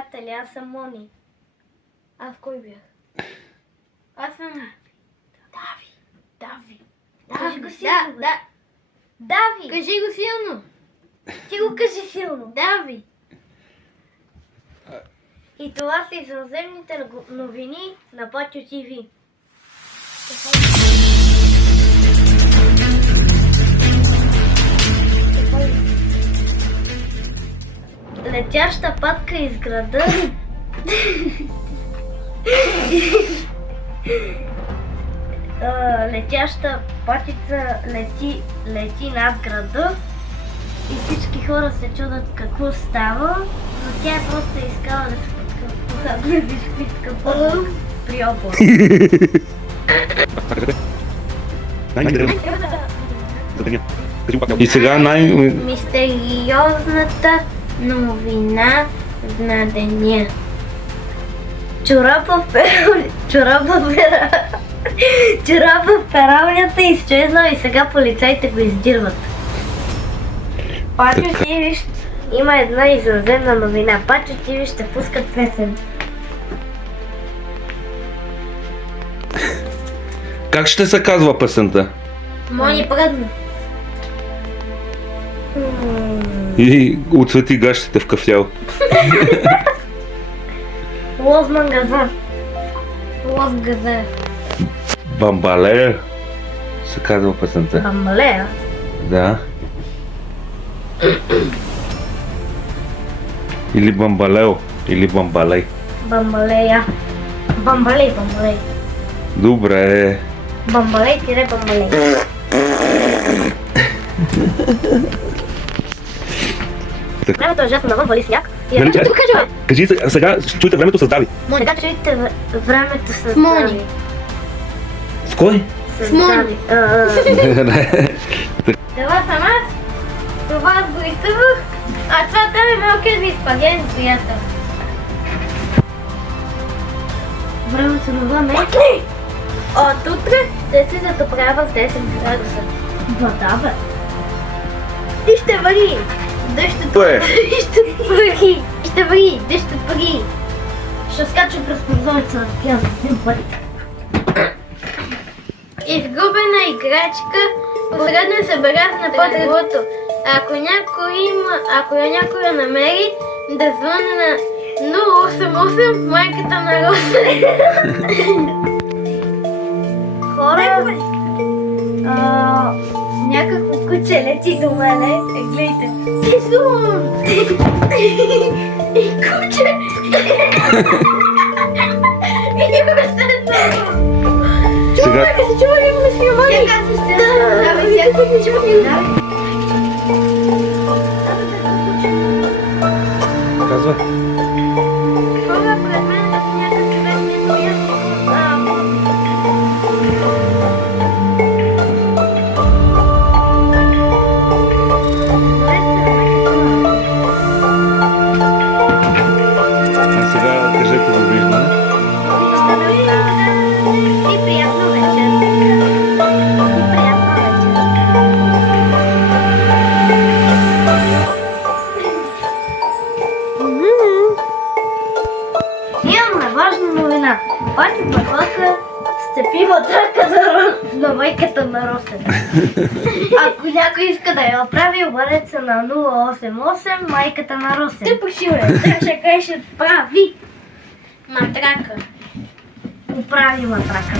приятели, аз съм Мони. Аз кой бях? Аз съм... Дави. Кажи го силно. Дави. Кажи го силно. Ти го кажи силно. Дави. И това са извънземните новини на Патю ТВ. Летяща патка из града. Летяща патица лети над града и всички хора се чудят какво става, но тя е просто искала да се похабне бисквитка при облак. И сега мистериозната новина на деня. Чорапа в пералнята е изчезнал и сега полицайите го издирват. Патю ТВ има една извънземна новина. Патю ТВ ще пускат песен. как ще се казва песента? Мони прадно. И отцвети гащите в кафял. Лоз мангаза. Лоз газа. Бамбалея се казва песента. Бамбалея. Да. Или бамбалео, или бамбалей. Бамбалея. Бамбалей. Добре. Бамбалей. Времето е ужасно, навън вали сняг. Нали, кажи сега, чуйте времето с Дави. Сега чуйте времето с Мони. Дави. С кой? С Мони. Дави. Това съм аз. Това аз го изтъвах. А това там е малкият ми спагет с приятел. Времето навън е. От утре ще се затоплява с 10 градуса. Да, бе. И ще вали. Дъждът вали. Дъждът вали. Ще скача през прозореца на пяна един път. Изгубена играчка посредно се бара на по-дървото. Ако някой я намери, да звъне на 088 майката на Роса. Хора, някакво куче лети до мене. Гледайте. Изум! И куче! И го следва! Сега... Чува ли ме снимали? Сега се Казвай. хора пред мен като някакъв човек не поясни. А сега кажете довиждане. И приятна вечер. Имаме важна новина. Патю Първака степи маtraка на майката на Росен. Ако някой иска да я оправи, обадете се на 088 майката на Росен. Ти посилен, ще кажеш прави матрака. Оправи матрака.